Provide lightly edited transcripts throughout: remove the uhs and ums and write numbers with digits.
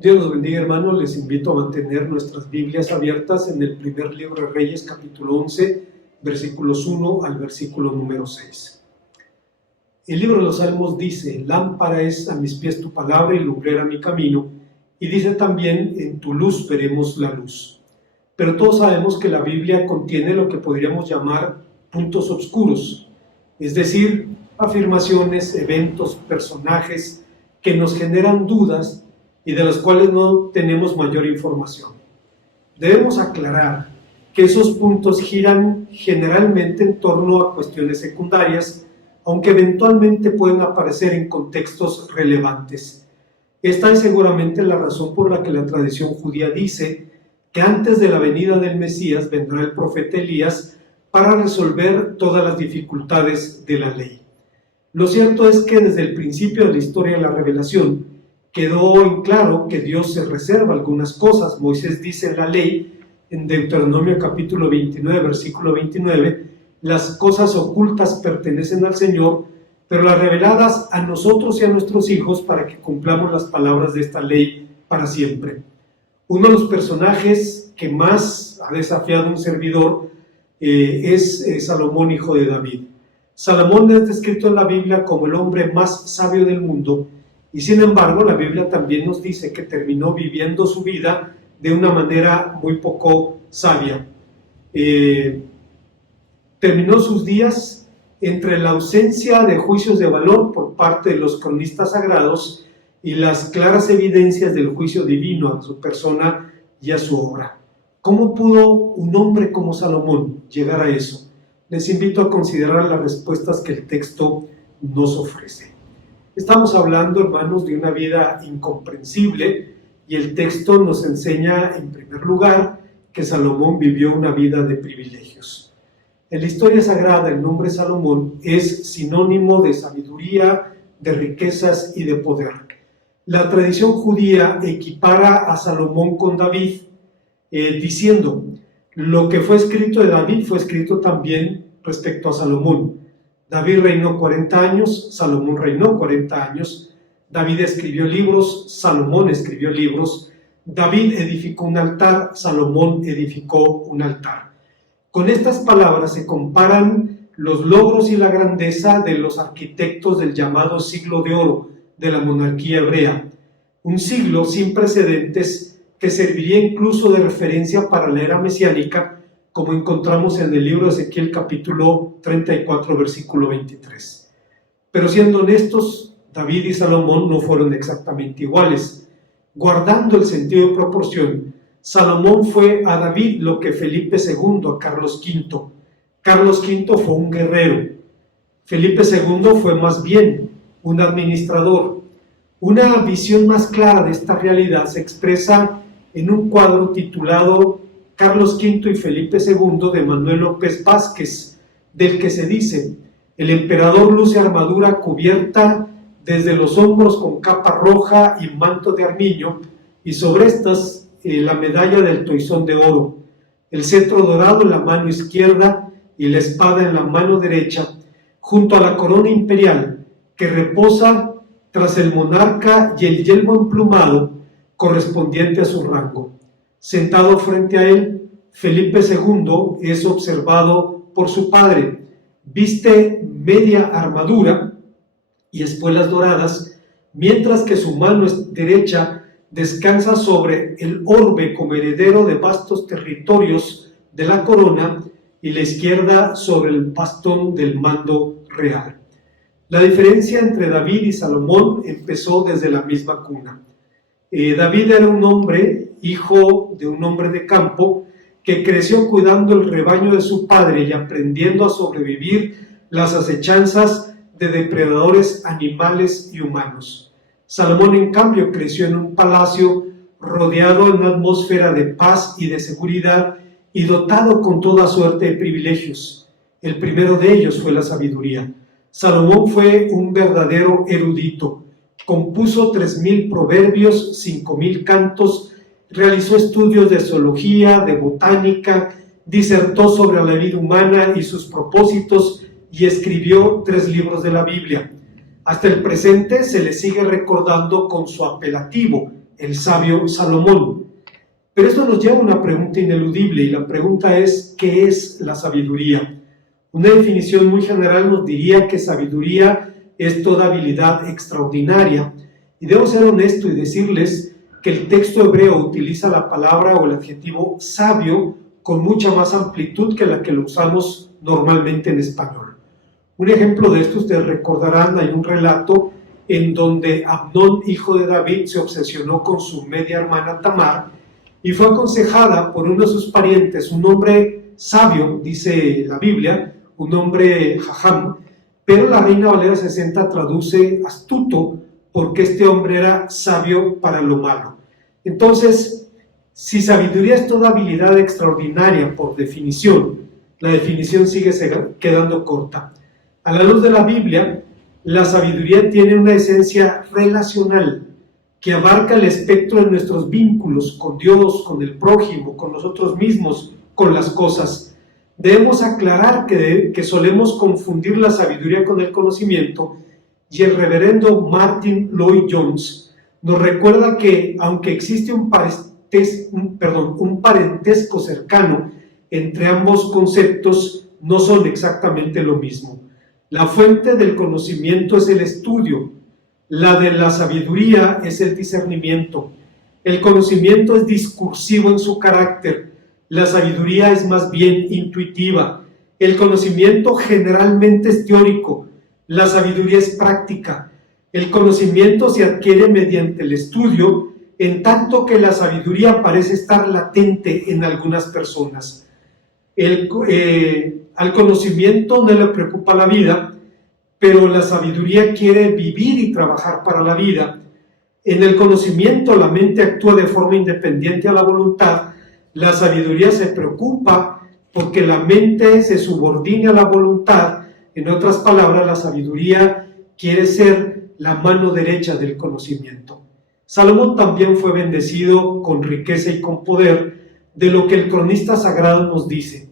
Dios los bendiga, hermanos. Les invito a mantener nuestras Biblias abiertas en el primer libro de Reyes, capítulo 11, versículos 1 al versículo número 6. El libro de los Salmos dice: lámpara es a mis pies tu palabra y lumbrera mi camino. Y dice también: en tu luz veremos la luz. Pero todos sabemos que la Biblia contiene lo que podríamos llamar puntos oscuros, es decir, afirmaciones, eventos, personajes que nos generan dudas y de los cuales no tenemos mayor información. Debemos aclarar que esos puntos giran generalmente en torno a cuestiones secundarias, aunque eventualmente pueden aparecer en contextos relevantes. Esta es seguramente la razón por la que la tradición judía dice que antes de la venida del Mesías vendrá el profeta Elías para resolver todas las dificultades de la ley. Lo cierto es que desde el principio de la historia de la revelación quedó en claro que Dios se reserva algunas cosas. Moisés dice en la ley, en Deuteronomio capítulo 29, versículo 29, las cosas ocultas pertenecen al Señor, pero las reveladas a nosotros y a nuestros hijos para que cumplamos las palabras de esta ley para siempre. Uno de los personajes que más ha desafiado un servidor es Salomón, hijo de David. Salomón es descrito en la Biblia como el hombre más sabio del mundo, y sin embargo la Biblia también nos dice que terminó viviendo su vida de una manera muy poco sabia. Terminó sus días entre la ausencia de juicios de valor por parte de los cronistas sagrados y las claras evidencias del juicio divino a su persona y a su obra. ¿Cómo pudo un hombre como Salomón llegar a eso? Les invito a considerar las respuestas que el texto nos ofrece. Estamos hablando, hermanos, de una vida incomprensible, y el texto nos enseña, en primer lugar, que Salomón vivió una vida de privilegios. En la historia sagrada, el nombre Salomón es sinónimo de sabiduría, de riquezas y de poder. La tradición judía equipara a Salomón con David, diciendo: lo que fue escrito de David fue escrito también respecto a Salomón. David reinó 40 años, Salomón reinó 40 años, David escribió libros, Salomón escribió libros, David edificó un altar, Salomón edificó un altar. Con estas palabras se comparan los logros y la grandeza de los arquitectos del llamado siglo de oro de la monarquía hebrea, un siglo sin precedentes que serviría incluso de referencia para la era mesiánica, como encontramos en el libro de Ezequiel capítulo 34, versículo 23. Pero siendo honestos, David y Salomón no fueron exactamente iguales. Guardando el sentido de proporción, Salomón fue a David lo que Felipe II a Carlos V. Carlos V fue un guerrero. Felipe II fue más bien un administrador. Una visión más clara de esta realidad se expresa en un cuadro titulado Carlos V y Felipe II de Manuel López Vázquez, del que se dice: el emperador luce armadura cubierta desde los hombros con capa roja y manto de armiño, y sobre estas la medalla del toisón de oro, el cetro dorado en la mano izquierda y la espada en la mano derecha, junto a la corona imperial que reposa tras el monarca y el yelmo emplumado correspondiente a su rango. Sentado frente a él, Felipe II es observado por su padre. Viste media armadura y espuelas doradas, mientras que su mano derecha descansa sobre el orbe como heredero de vastos territorios de la corona, y la izquierda sobre el bastón del mando real. La diferencia entre David y Salomón empezó desde la misma cuna. David era un hombre, hijo de un hombre de campo, que creció cuidando el rebaño de su padre y aprendiendo a sobrevivir las acechanzas de depredadores animales y humanos. Salomón, en cambio, creció en un palacio rodeado en una atmósfera de paz y de seguridad y dotado con toda suerte de privilegios. El primero de ellos fue la sabiduría. Salomón fue un verdadero erudito. Compuso 3.000 proverbios, 5.000 cantos, realizó estudios de zoología, de botánica, disertó sobre la vida humana y sus propósitos y escribió 3 libros de la Biblia. Hasta el presente se le sigue recordando con su apelativo, el sabio Salomón. Pero esto nos lleva a una pregunta ineludible, y la pregunta es: ¿qué es la sabiduría? Una definición muy general nos diría que sabiduría es toda habilidad extraordinaria. Y debo ser honesto y decirles que el texto hebreo utiliza la palabra o el adjetivo sabio con mucha más amplitud que la que lo usamos normalmente en español. Un ejemplo de esto, ustedes recordarán, hay un relato en donde Amnón, hijo de David, se obsesionó con su media hermana Tamar y fue aconsejada por uno de sus parientes, un hombre sabio, dice la Biblia, un hombre jajam, pero la Reina Valera 60 traduce astuto, porque este hombre era sabio para lo malo. Entonces, si sabiduría es toda habilidad extraordinaria por definición, la definición sigue quedando corta. A la luz de la Biblia, la sabiduría tiene una esencia relacional que abarca el espectro de nuestros vínculos con Dios, con el prójimo, con nosotros mismos, con las cosas. Debemos aclarar que solemos confundir la sabiduría con el conocimiento, y el reverendo Martin Lloyd-Jones nos recuerda que, aunque existe un parentesco cercano entre ambos conceptos, no son exactamente lo mismo. La fuente del conocimiento es el estudio, la de la sabiduría es el discernimiento. El conocimiento es discursivo en su carácter, la sabiduría es más bien intuitiva. El conocimiento generalmente es teórico, la sabiduría es práctica. El conocimiento se adquiere mediante el estudio, en tanto que la sabiduría parece estar latente en algunas personas. Al conocimiento no le preocupa la vida, pero la sabiduría quiere vivir y trabajar para la vida. En el conocimiento la mente actúa de forma independiente a la voluntad. La sabiduría se preocupa porque la mente se subordina a la voluntad. En otras palabras, la sabiduría quiere ser la mano derecha del conocimiento. Salomón también fue bendecido con riqueza y con poder, de lo que el cronista sagrado nos dice.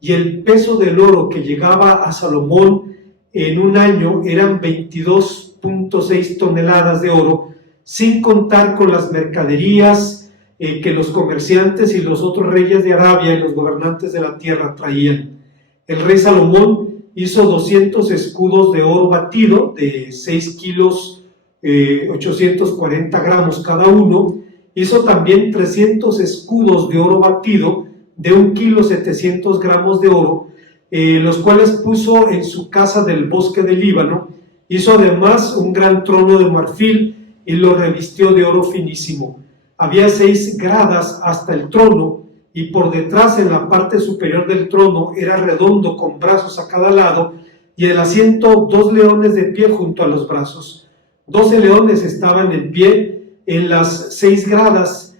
Y el peso del oro que llegaba a Salomón en un año eran 22.6 toneladas de oro, sin contar con las mercaderías que los comerciantes y los otros reyes de Arabia y los gobernantes de la tierra traían. El rey Salomón hizo 200 escudos de oro batido de 6 kilos 840 gramos cada uno. Hizo también 300 escudos de oro batido de 1 kilo 700 gramos de oro, los cuales puso en su casa del bosque del Líbano. Hizo además un gran trono de marfil y lo revistió de oro finísimo. Había 6 gradas hasta el trono, y por detrás, en la parte superior del trono, era redondo con brazos a cada lado, y el asiento 2 leones de pie junto a los brazos. 12 leones estaban en pie en las 6 gradas,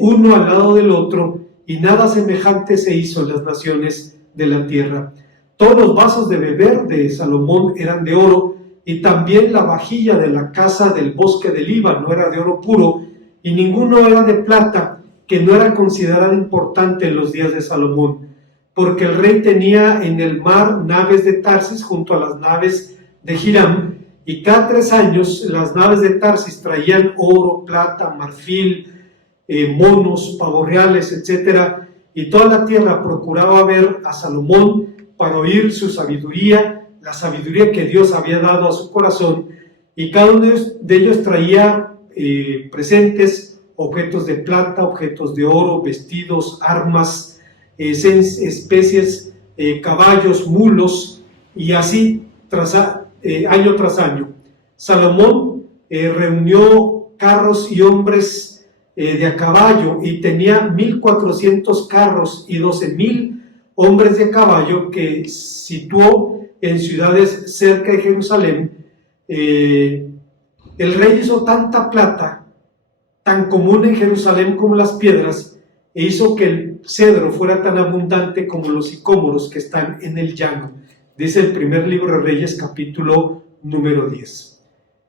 uno al lado del otro, y nada semejante se hizo en las naciones de la tierra. Todos los vasos de beber de Salomón eran de oro, y también la vajilla de la casa del bosque del Líbano era de oro puro, y ninguno era de plata, que no era considerada importante en los días de Salomón, porque el rey tenía en el mar naves de Tarsis junto a las naves de Hiram, y cada 3 años las naves de Tarsis traían oro, plata, marfil, monos, pavos reales, etc. Y toda la tierra procuraba ver a Salomón para oír su sabiduría, la sabiduría que Dios había dado a su corazón, y cada uno de ellos traía presentes, objetos de plata, objetos de oro, vestidos, armas, especies, caballos, mulos, y así año tras año. Salomón reunió carros y hombres de a caballo, y tenía 1,400 carros y 12,000 hombres de caballo, que situó en ciudades cerca de Jerusalén. El rey hizo tanta plata, tan común en Jerusalén como las piedras, e hizo que el cedro fuera tan abundante como los sicómoros que están en el llano. Dice el primer libro de Reyes, capítulo número 10.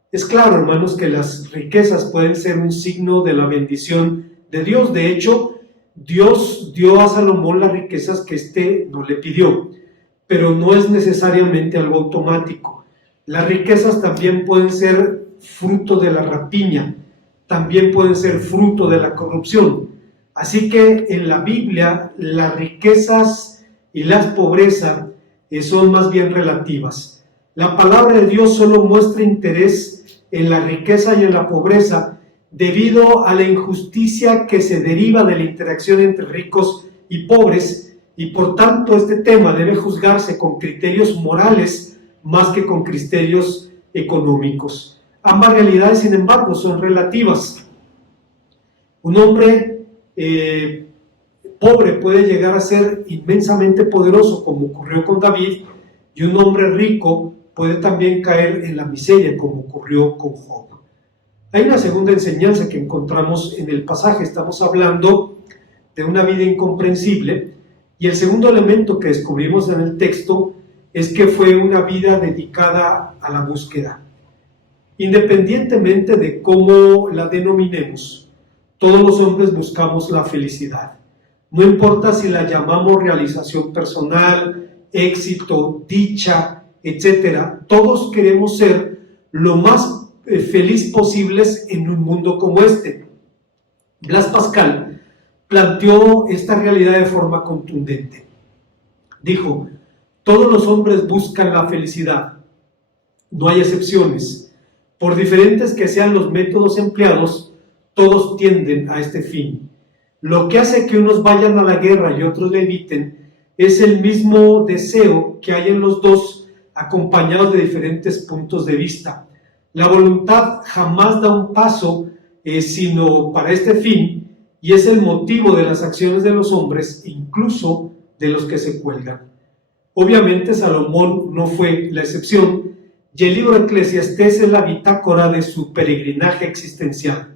Es claro, hermanos, que las riquezas pueden ser un signo de la bendición de Dios. De hecho, Dios dio a Salomón las riquezas que éste no le pidió, pero no es necesariamente algo automático. Las riquezas también pueden ser fruto de la rapiña. también pueden ser fruto de la corrupción. Así que en la Biblia las riquezas y la pobreza son más bien relativas. La palabra de Dios solo muestra interés en la riqueza y en la pobreza debido a la injusticia que se deriva de la interacción entre ricos y pobres, y por tanto este tema debe juzgarse con criterios morales más que con criterios económicos. Ambas realidades, sin embargo, son relativas. Un hombre pobre puede llegar a ser inmensamente poderoso, como ocurrió con David, y un hombre rico puede también caer en la miseria, como ocurrió con Job. Hay una segunda enseñanza que encontramos en el pasaje. Estamos hablando de una vida incomprensible, y el segundo elemento que descubrimos en el texto es que fue una vida dedicada a la búsqueda. Independientemente de cómo la denominemos, todos los hombres buscamos la felicidad. No importa si la llamamos realización personal, éxito, dicha, etc. Todos queremos ser lo más feliz posibles en un mundo como este. Blaise Pascal planteó esta realidad de forma contundente. Dijo: todos los hombres buscan la felicidad, no hay excepciones. Por diferentes que sean los métodos empleados, todos tienden a este fin. Lo que hace que unos vayan a la guerra y otros la eviten es el mismo deseo que hay en los dos, acompañados de diferentes puntos de vista. La voluntad jamás da un paso sino para este fin, y es el motivo de las acciones de los hombres, incluso de los que se cuelgan. Obviamente Salomón no fue la excepción, y el libro de Eclesiastés es la bitácora de su peregrinaje existencial.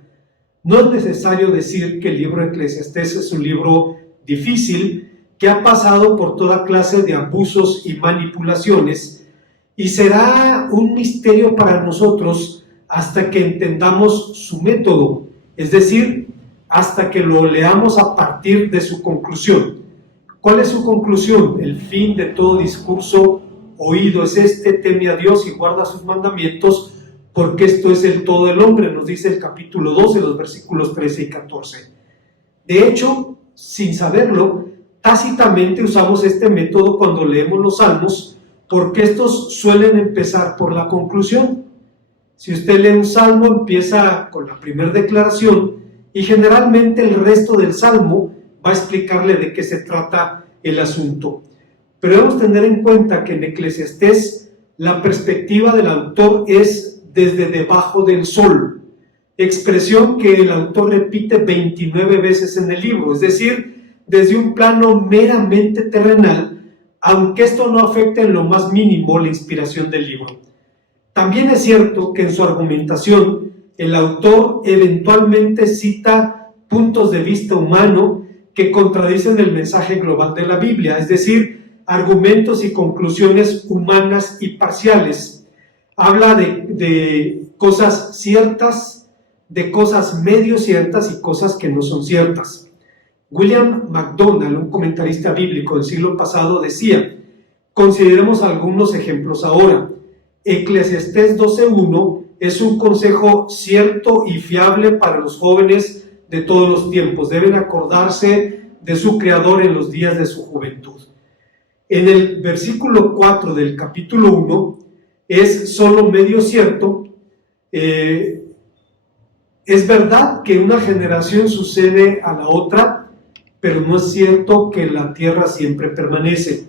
No es necesario decir que el libro de Eclesiastés es un libro difícil, que ha pasado por toda clase de abusos y manipulaciones, y será un misterio para nosotros hasta que entendamos su método, es decir, hasta que lo leamos a partir de su conclusión. ¿Cuál es su conclusión? El fin de todo discurso oído es este: teme a Dios y guarda sus mandamientos, porque esto es el todo del hombre, nos dice el capítulo 12, los versículos 13 y 14. De hecho, sin saberlo, tácitamente usamos este método cuando leemos los salmos, porque estos suelen empezar por la conclusión. Si usted lee un salmo, empieza con la primera declaración, y generalmente el resto del salmo va a explicarle de qué se trata el asunto. Pero debemos tener en cuenta que en Eclesiastés la perspectiva del autor es desde debajo del sol, expresión que el autor repite 29 veces en el libro, es decir, desde un plano meramente terrenal, aunque esto no afecte en lo más mínimo la inspiración del libro. También es cierto que en su argumentación el autor eventualmente cita puntos de vista humano que contradicen el mensaje global de la Biblia, es decir, argumentos y conclusiones humanas y parciales. Habla de cosas ciertas, de cosas medio ciertas y cosas que no son ciertas. William MacDonald, un comentarista bíblico del siglo pasado, decía: consideremos algunos ejemplos ahora. Eclesiastés 12:1 es un consejo cierto y fiable para los jóvenes de todos los tiempos. Deben acordarse de su Creador en los días de su juventud. En el versículo 4 del capítulo 1 es solo medio cierto. Es verdad que una generación sucede a la otra, pero no es cierto que la tierra siempre permanece.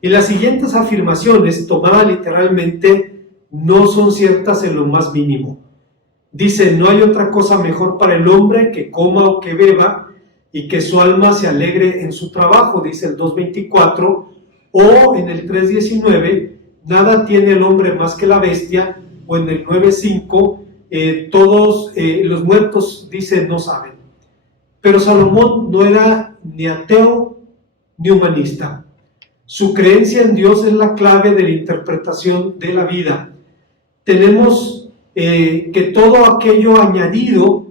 Y las siguientes afirmaciones, tomadas literalmente, no son ciertas en lo más mínimo. Dice: no hay otra cosa mejor para el hombre que coma o que beba, y que su alma se alegre en su trabajo, dice el 2:24, o en el 3:19, nada tiene el hombre más que la bestia, o en el 9:5, todos los muertos, dice, no saben. Pero Salomón no era ni ateo ni humanista. Su creencia en Dios es la clave de la interpretación de la vida. Tenemos que todo aquello añadido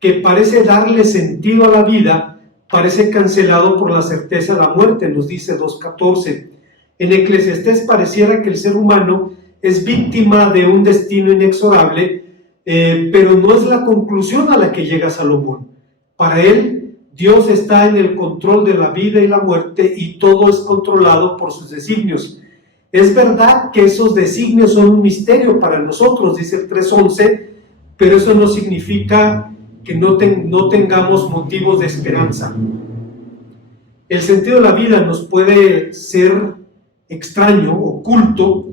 que parece darle sentido a la vida parece cancelado por la certeza de la muerte, nos dice 2:14. En Eclesiastés pareciera que el ser humano es víctima de un destino inexorable, pero no es la conclusión a la que llega Salomón. Para él, Dios está en el control de la vida y la muerte y todo es controlado por sus designios. Es verdad que esos designios son un misterio para nosotros, dice el 3:11, pero eso no significa que no tengamos motivos de esperanza. El sentido de la vida nos puede ser extraño, oculto,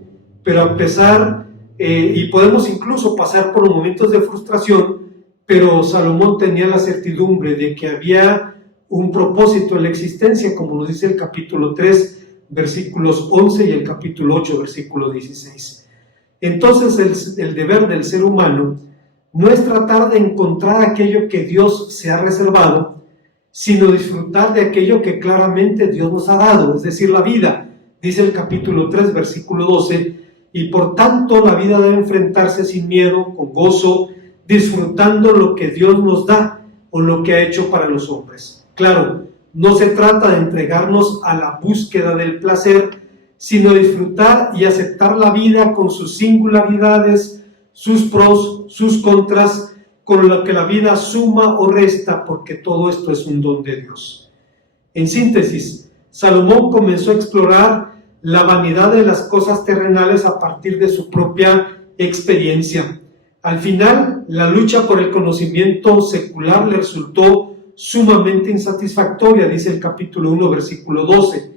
pero a pesar, y podemos incluso pasar por momentos de frustración, pero Salomón tenía la certidumbre de que había un propósito en la existencia, como nos dice el capítulo 3, versículos 11 y el capítulo 8, versículo 16. Entonces el deber del ser humano no es tratar de encontrar aquello que Dios se ha reservado, sino disfrutar de aquello que claramente Dios nos ha dado, es decir, la vida. Dice el capítulo 3, versículo 12, y por tanto la vida debe enfrentarse sin miedo, con gozo, disfrutando lo que Dios nos da o lo que ha hecho para los hombres. Claro, no se trata de entregarnos a la búsqueda del placer, sino disfrutar y aceptar la vida con sus singularidades, sus pros, sus contras, con lo que la vida suma o resta, porque todo esto es un don de Dios. En síntesis, Salomón comenzó a explorar la vanidad de las cosas terrenales a partir de su propia experiencia. Al final, la lucha por el conocimiento secular le resultó sumamente insatisfactoria, dice el capítulo 1, versículo 12.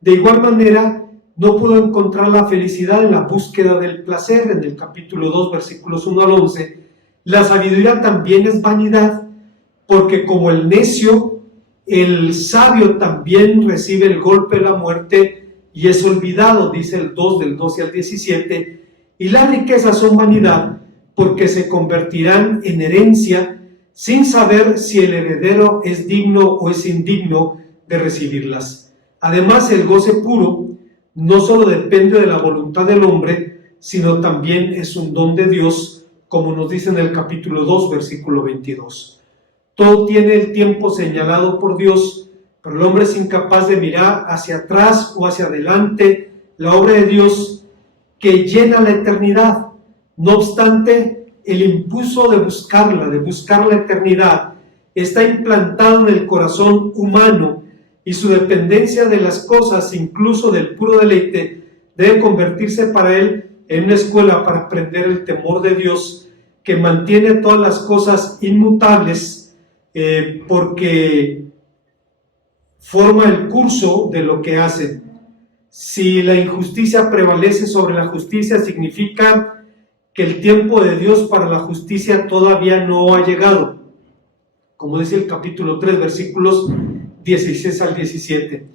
De igual manera, no pudo encontrar la felicidad en la búsqueda del placer, en el capítulo 2, versículos 1 al 11. La sabiduría también es vanidad, porque como el necio, el sabio también recibe el golpe de la muerte y es olvidado, dice el 2 del 12 al 17, y las riquezas son vanidad, porque se convertirán en herencia sin saber si el heredero es digno o es indigno de recibirlas. Además, el goce puro no solo depende de la voluntad del hombre, sino también es un don de Dios, como nos dice en el capítulo 2, versículo 22. Todo tiene el tiempo señalado por Dios, pero el hombre es incapaz de mirar hacia atrás o hacia adelante la obra de Dios que llena la eternidad. No obstante, el impulso de buscar la eternidad, está implantado en el corazón humano y su dependencia de las cosas, incluso del puro deleite, debe convertirse para él en una escuela para aprender el temor de Dios, que mantiene todas las cosas inmutables, porque forma el curso de lo que hacen. Si la injusticia prevalece sobre la justicia, significa que el tiempo de Dios para la justicia todavía no ha llegado, como dice el capítulo 3, versículos 16 al 17.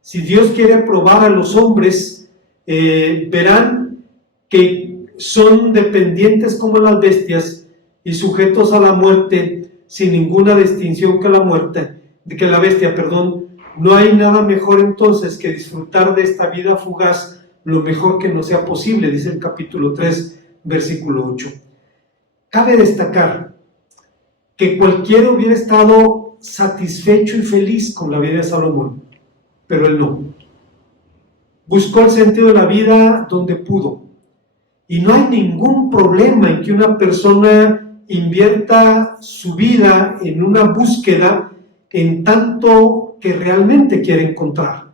Si Dios quiere probar a los hombres, verán que son dependientes como las bestias y sujetos a la muerte sin ninguna distinción que la bestia. No hay nada mejor entonces que disfrutar de esta vida fugaz lo mejor que nos sea posible, dice el capítulo 3, versículo 8. Cabe destacar que cualquiera hubiera estado satisfecho y feliz con la vida de Salomón, pero él no. Buscó el sentido de la vida donde pudo. Y no hay ningún problema en que una persona invierta su vida en una búsqueda en tanto que realmente quiere encontrar.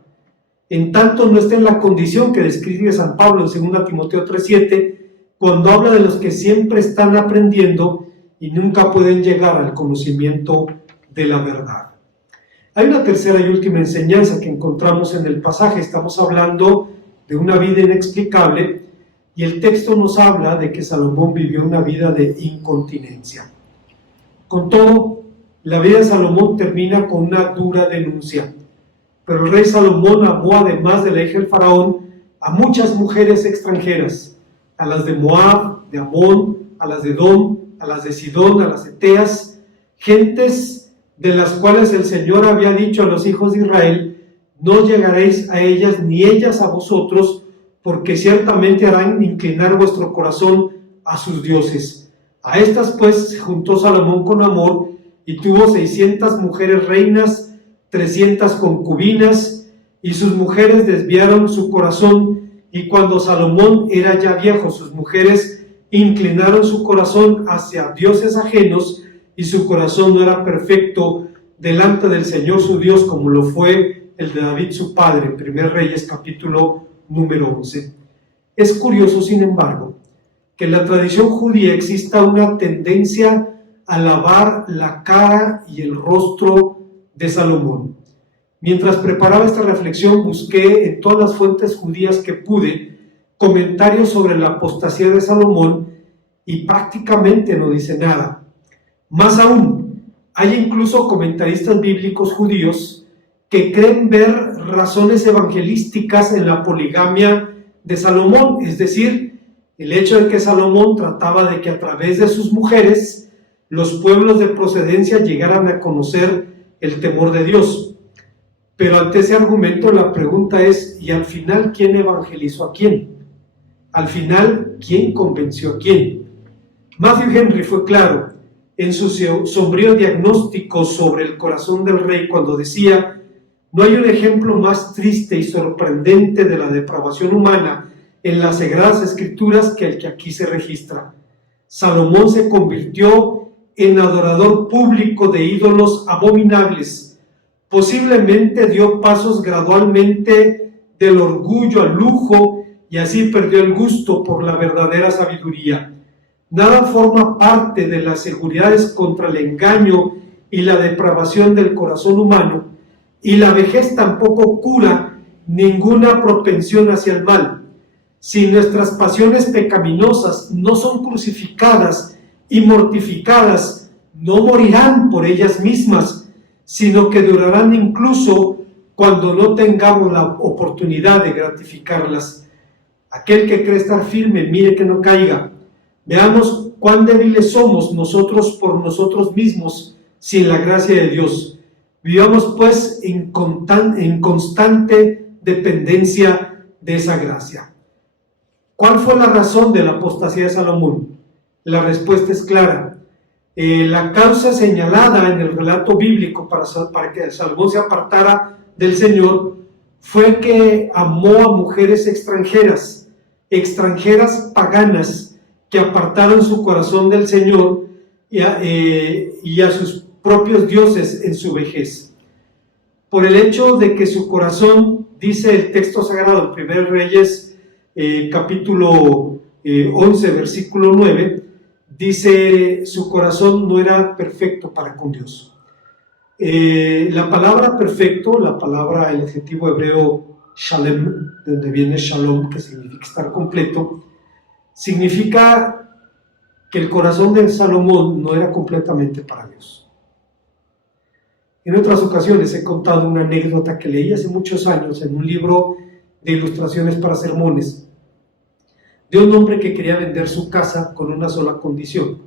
En tanto no está en la condición que describe San Pablo en 2 Timoteo 3:7, cuando habla de los que siempre están aprendiendo y nunca pueden llegar al conocimiento de la verdad. Hay una tercera y última enseñanza que encontramos en el pasaje. Estamos hablando de una vida inexplicable y el texto nos habla de que Salomón vivió una vida de incontinencia. Con todo, la vida de Salomón termina con una dura denuncia. Pero el rey Salomón amó, además de la hija del faraón, a muchas mujeres extranjeras, a las de Moab, de Amón, a las de Edom, a las de Sidón, a las eteas, gentes de las cuales el Señor había dicho a los hijos de Israel: no llegaréis a ellas ni ellas a vosotros, porque ciertamente harán inclinar vuestro corazón a sus dioses. A estas pues se juntó Salomón con amor y tuvo 600 mujeres reinas, 300 concubinas, y sus mujeres desviaron su corazón, y cuando Salomón era ya viejo, sus mujeres inclinaron su corazón hacia dioses ajenos y su corazón no era perfecto delante del Señor su Dios como lo fue el de David su padre, 1 Reyes capítulo número 11. Es curioso, sin embargo, que en la tradición judía exista una tendencia a alabar la cara y el rostro de Salomón. Mientras preparaba esta reflexión, busqué en todas las fuentes judías que pude comentarios sobre la apostasía de Salomón y prácticamente no dice nada. Más aún, hay incluso comentaristas bíblicos judíos que creen ver razones evangelísticas en la poligamia de Salomón, es decir, el hecho de que Salomón trataba de que a través de sus mujeres los pueblos de procedencia llegaran a conocer el temor de Dios. Pero ante ese argumento la pregunta es, ¿y al final quién evangelizó a quién? Al final, ¿quién convenció a quién? Matthew Henry fue claro en su sombrío diagnóstico sobre el corazón del rey cuando decía: no hay un ejemplo más triste y sorprendente de la depravación humana en las Sagradas Escrituras que el que aquí se registra. Salomón se convirtió en adorador público de ídolos abominables. Posiblemente dio pasos gradualmente del orgullo al lujo y así perdió el gusto por la verdadera sabiduría. Nada forma parte de las seguridades contra el engaño y la depravación del corazón humano, y la vejez tampoco cura ninguna propensión hacia el mal. Si nuestras pasiones pecaminosas no son crucificadas y mortificadas, no morirán por ellas mismas, sino que durarán incluso cuando no tengamos la oportunidad de gratificarlas. Aquel que cree estar firme, mire que no caiga. Veamos cuán débiles somos nosotros por nosotros mismos sin la gracia de Dios. Vivamos pues en constante dependencia de esa gracia. ¿Cuál fue la razón de la apostasía de Salomón? La respuesta es clara. La causa señalada en el relato bíblico para que Salomón se apartara del Señor fue que amó a mujeres extranjeras paganas, que apartaron su corazón del Señor y a sus propios dioses en su vejez. Por el hecho de que su corazón, dice el texto sagrado, 1 Reyes capítulo 11, versículo 9, dice, su corazón no era perfecto para con Dios. La palabra perfecto, el adjetivo hebreo shalem, de donde viene shalom, que significa estar completo, significa que el corazón de Salomón no era completamente para Dios. En otras ocasiones he contado una anécdota que leí hace muchos años en un libro de ilustraciones para sermones, de un hombre que quería vender su casa con una sola condición,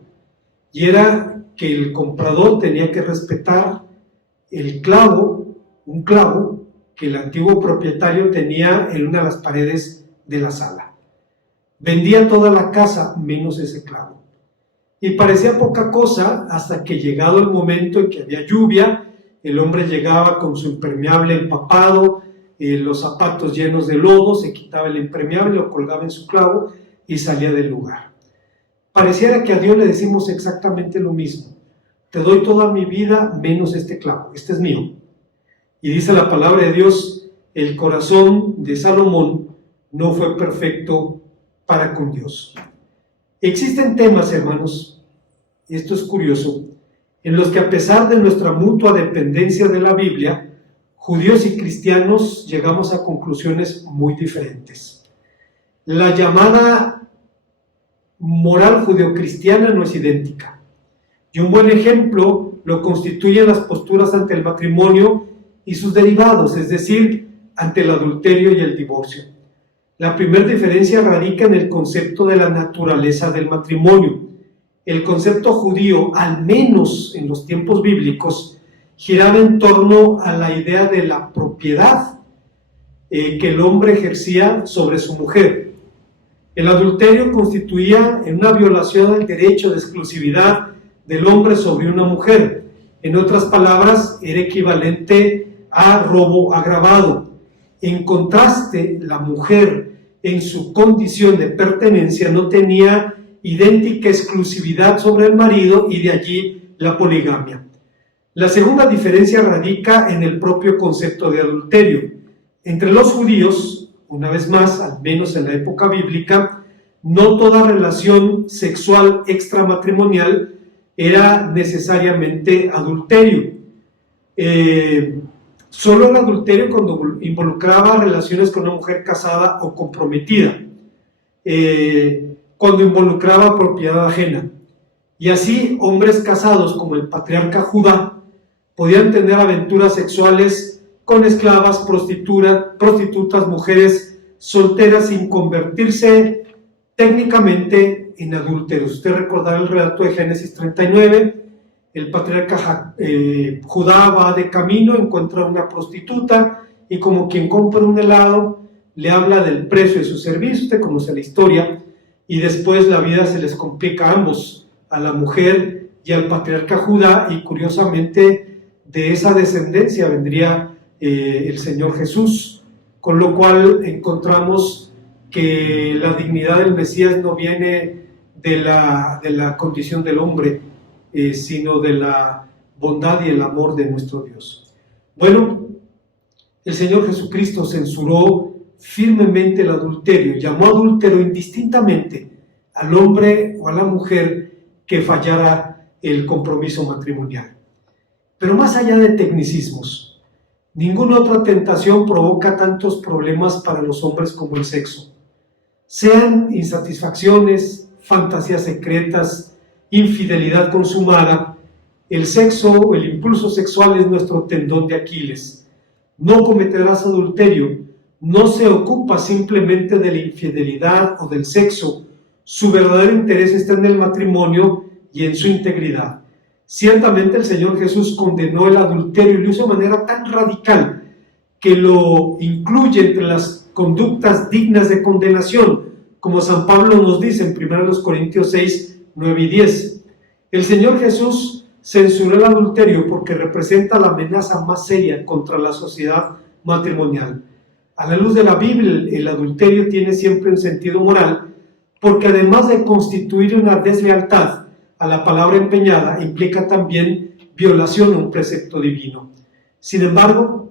y era que el comprador tenía que respetar un clavo que el antiguo propietario tenía en una de las paredes de la sala. Vendía toda la casa menos ese clavo. Y parecía poca cosa hasta que, llegado el momento en que había lluvia, el hombre llegaba con su impermeable empapado, los zapatos llenos de lodo, se quitaba el impermeable, lo colgaba en su clavo y salía del lugar. Pareciera que a Dios le decimos exactamente lo mismo. Te doy toda mi vida menos este clavo, este es mío. Y dice la palabra de Dios, el corazón de Salomón no fue perfecto para con Dios. Existen temas, hermanos, y esto es curioso, en los que a pesar de nuestra mutua dependencia de la Biblia, judíos y cristianos llegamos a conclusiones muy diferentes. La llamada moral judeocristiana no es idéntica, y un buen ejemplo lo constituyen las posturas ante el matrimonio y sus derivados, es decir, ante el adulterio y el divorcio. La primera diferencia radica en el concepto de la naturaleza del matrimonio. El concepto judío, al menos en los tiempos bíblicos, giraba en torno a la idea de la propiedad que el hombre ejercía sobre su mujer. El adulterio constituía una violación al derecho de exclusividad del hombre sobre una mujer. En otras palabras, era equivalente a robo agravado. En contraste, la mujer, en su condición de pertenencia, no tenía idéntica exclusividad sobre el marido y de allí la poligamia. La segunda diferencia radica en el propio concepto de adulterio. Entre los judíos, una vez más, al menos en la época bíblica, no toda relación sexual extramatrimonial era necesariamente adulterio. Solo el adulterio cuando involucraba relaciones con una mujer casada o comprometida, cuando involucraba propiedad ajena. Y así, hombres casados como el patriarca Judá podían tener aventuras sexuales con esclavas, prostitutas, mujeres solteras sin convertirse técnicamente en adúlteros. Usted recordará el relato de Génesis 39, el patriarca Judá va de camino, encuentra una prostituta y como quien compra un helado, le habla del precio de su servicio. Usted conoce la historia, y después la vida se les complica a ambos, a la mujer y al patriarca Judá, y curiosamente de esa descendencia vendría el Señor Jesús, con lo cual encontramos que la dignidad del Mesías no viene de la condición del hombre, sino de la bondad y el amor de nuestro Dios. Bueno, el Señor Jesucristo censuró firmemente el adulterio, llamó adúltero indistintamente al hombre o a la mujer que fallara el compromiso matrimonial. Pero más allá de tecnicismos, ninguna otra tentación provoca tantos problemas para los hombres como el sexo. Sean insatisfacciones, fantasías secretas, infidelidad consumada, el sexo o el impulso sexual es nuestro tendón de Aquiles. No cometerás adulterio no se ocupa simplemente de la infidelidad o del sexo. Su verdadero interés está en el matrimonio y en su integridad. Ciertamente el Señor Jesús condenó el adulterio y lo hizo de manera tan radical que lo incluye entre las conductas dignas de condenación, como San Pablo nos dice en 1 Corintios 6, 9 y 10. El Señor Jesús censuró el adulterio porque representa la amenaza más seria contra la sociedad matrimonial. A la luz de la Biblia, el adulterio tiene siempre un sentido moral, porque además de constituir una deslealtad a la palabra empeñada, implica también violación a un precepto divino. Sin embargo,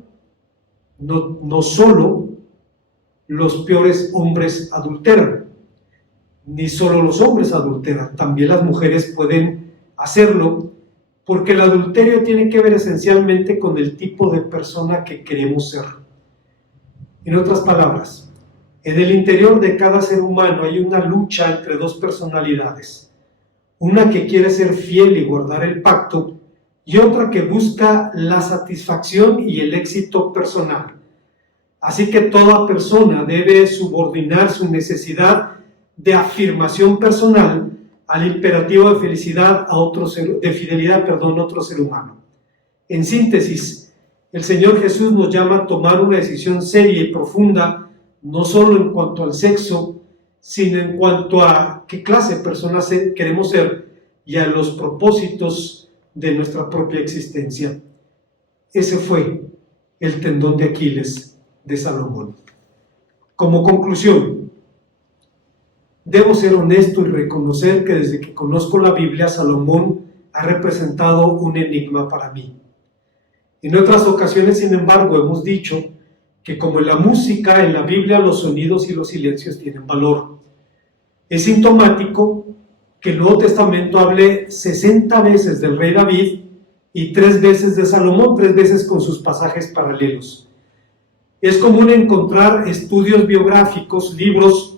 no solo los peores hombres adulteran, ni solo los hombres adulteran, también las mujeres pueden hacerlo, porque el adulterio tiene que ver esencialmente con el tipo de persona que queremos ser. En otras palabras, en el interior de cada ser humano hay una lucha entre dos personalidades, una que quiere ser fiel y guardar el pacto, y otra que busca la satisfacción y el éxito personal. Así que toda persona debe subordinar su necesidad de afirmación personal al imperativo de fidelidad a otro ser humano. En síntesis, el Señor Jesús nos llama a tomar una decisión seria y profunda, no solo en cuanto al sexo, sino en cuanto a qué clase de personas queremos ser y a los propósitos de nuestra propia existencia. Ese fue el tendón de Aquiles de Salomón. Como conclusión, debo ser honesto y reconocer que desde que conozco la Biblia, Salomón ha representado un enigma para mí. En otras ocasiones, sin embargo, hemos dicho que como en la música, en la Biblia los sonidos y los silencios tienen valor. Es sintomático que el Nuevo Testamento hable 60 veces del rey David y 3 veces de Salomón, 3 veces con sus pasajes paralelos. Es común encontrar estudios biográficos, libros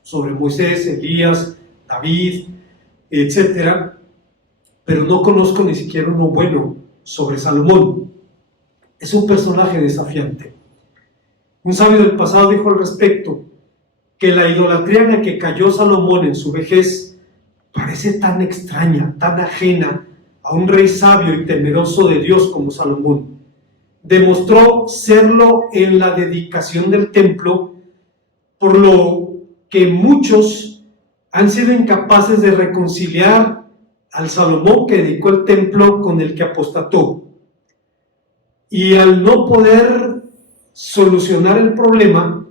sobre Moisés, Elías, David, etc., pero no conozco ni siquiera uno bueno sobre Salomón. Es un personaje desafiante. Un sabio del pasado dijo al respecto que la idolatría en la que cayó Salomón en su vejez parece tan extraña, tan ajena a un rey sabio y temeroso de Dios como Salomón. Demostró serlo en la dedicación del templo, por lo que muchos han sido incapaces de reconciliar al Salomón que dedicó el templo con el que apostató. Y al no poder solucionar el problema,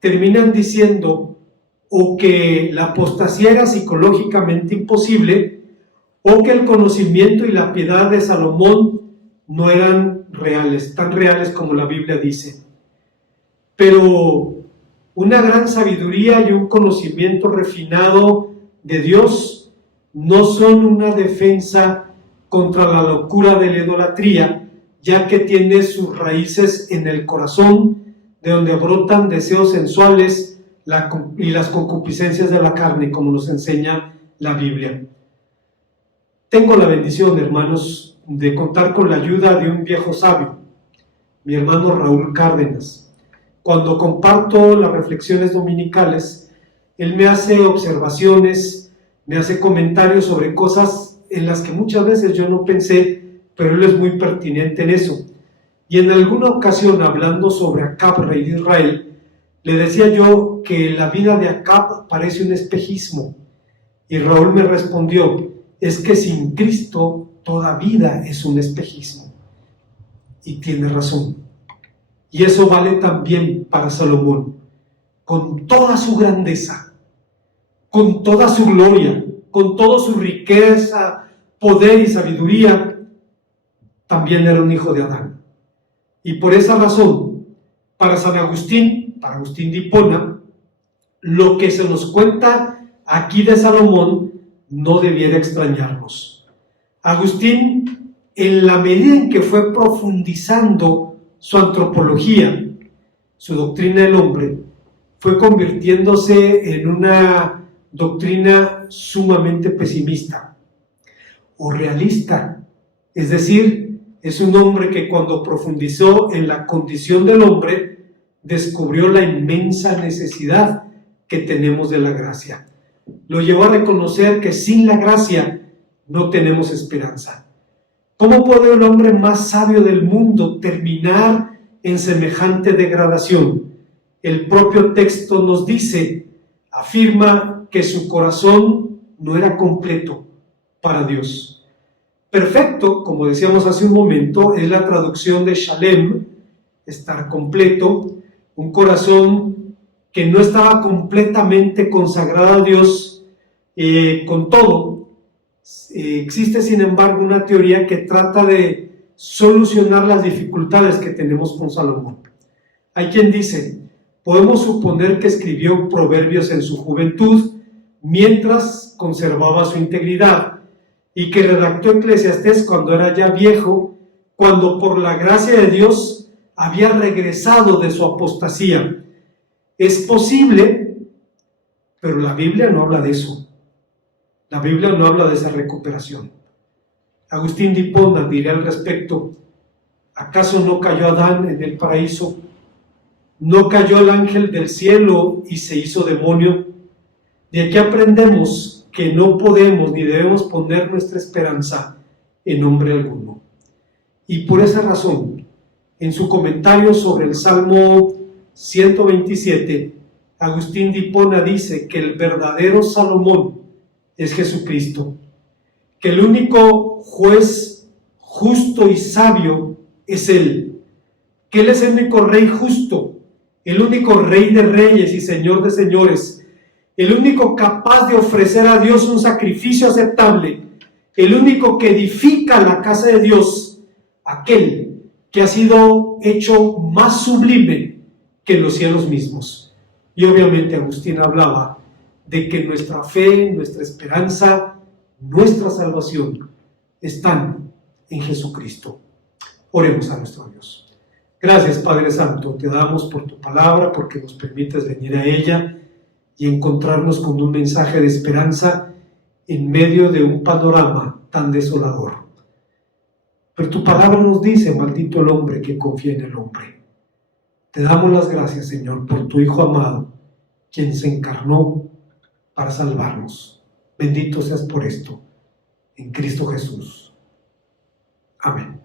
terminan diciendo o que la apostasía era psicológicamente imposible, o que el conocimiento y la piedad de Salomón no eran reales, tan reales como la Biblia dice. Pero una gran sabiduría y un conocimiento refinado de Dios no son una defensa contra la locura de la idolatría, ya que tiene sus raíces en el corazón, de donde brotan deseos sensuales y las concupiscencias de la carne, como nos enseña la Biblia. Tengo la bendición, hermanos, de contar con la ayuda de un viejo sabio, mi hermano Raúl Cárdenas. Cuando comparto las reflexiones dominicales, él me hace observaciones, me hace comentarios sobre cosas en las que muchas veces yo no pensé, pero él es muy pertinente en eso. Y en alguna ocasión, hablando sobre Acab, rey de Israel, le decía yo que la vida de Acab parece un espejismo. Y Raúl me respondió, es que sin Cristo toda vida es un espejismo. Y tiene razón. Y eso vale también para Salomón. Con toda su grandeza, con toda su gloria, con toda su riqueza, poder y sabiduría, también era un hijo de Adán. Y por esa razón, para San Agustín, para Agustín de Hipona, lo que se nos cuenta aquí de Salomón no debiera extrañarnos. Agustín, en la medida en que fue profundizando su antropología, su doctrina del hombre, fue convirtiéndose en una doctrina sumamente pesimista o realista. Es decir, es un hombre que cuando profundizó en la condición del hombre, descubrió la inmensa necesidad que tenemos de la gracia. Lo llevó a reconocer que sin la gracia no tenemos esperanza. ¿Cómo puede el hombre más sabio del mundo terminar en semejante degradación? El propio texto nos dice, afirma que su corazón no era completo para Dios. Perfecto, como decíamos hace un momento, es la traducción de Shalem, estar completo, un corazón que no estaba completamente consagrado a Dios con todo. Existe, sin embargo, una teoría que trata de solucionar las dificultades que tenemos con Salomón. Hay quien dice, podemos suponer que escribió Proverbios en su juventud, mientras conservaba su integridad, y que redactó Eclesiastés cuando era ya viejo, cuando por la gracia de Dios había regresado de su apostasía. Es posible, pero la Biblia no habla de eso. La Biblia no habla de esa recuperación. Agustín de Hipona dirá al respecto, ¿acaso no cayó Adán en el paraíso? ¿No cayó el ángel del cielo y se hizo demonio? De aquí aprendemos que no podemos ni debemos poner nuestra esperanza en hombre alguno. Y por esa razón, en su comentario sobre el Salmo 127, Agustín de Hipona dice que el verdadero Salomón es Jesucristo, que el único juez justo y sabio es Él, que Él es el único rey justo, el único rey de reyes y señor de señores, el único capaz de ofrecer a Dios un sacrificio aceptable, el único que edifica la casa de Dios, aquel que ha sido hecho más sublime que los cielos mismos. Y obviamente Agustín hablaba de que nuestra fe, nuestra esperanza, nuestra salvación están en Jesucristo. Oremos a nuestro Dios. Gracias, Padre Santo, te damos por tu palabra, porque nos permites venir a ella y encontrarnos con un mensaje de esperanza en medio de un panorama tan desolador. Pero tu palabra nos dice, maldito el hombre que confía en el hombre. Te damos las gracias, Señor, por tu Hijo amado, quien se encarnó para salvarnos. Bendito seas por esto, en Cristo Jesús. Amén.